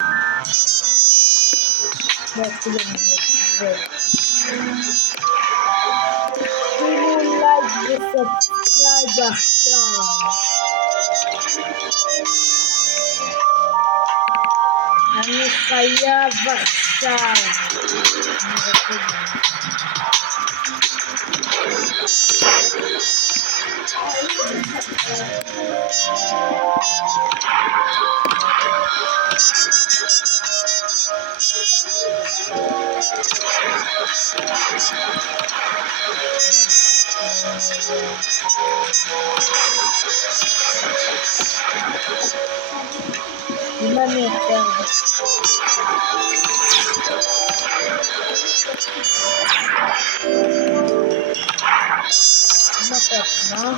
Like the subscribe button. אני חייב עכשיו. אם אני עוצר. מה?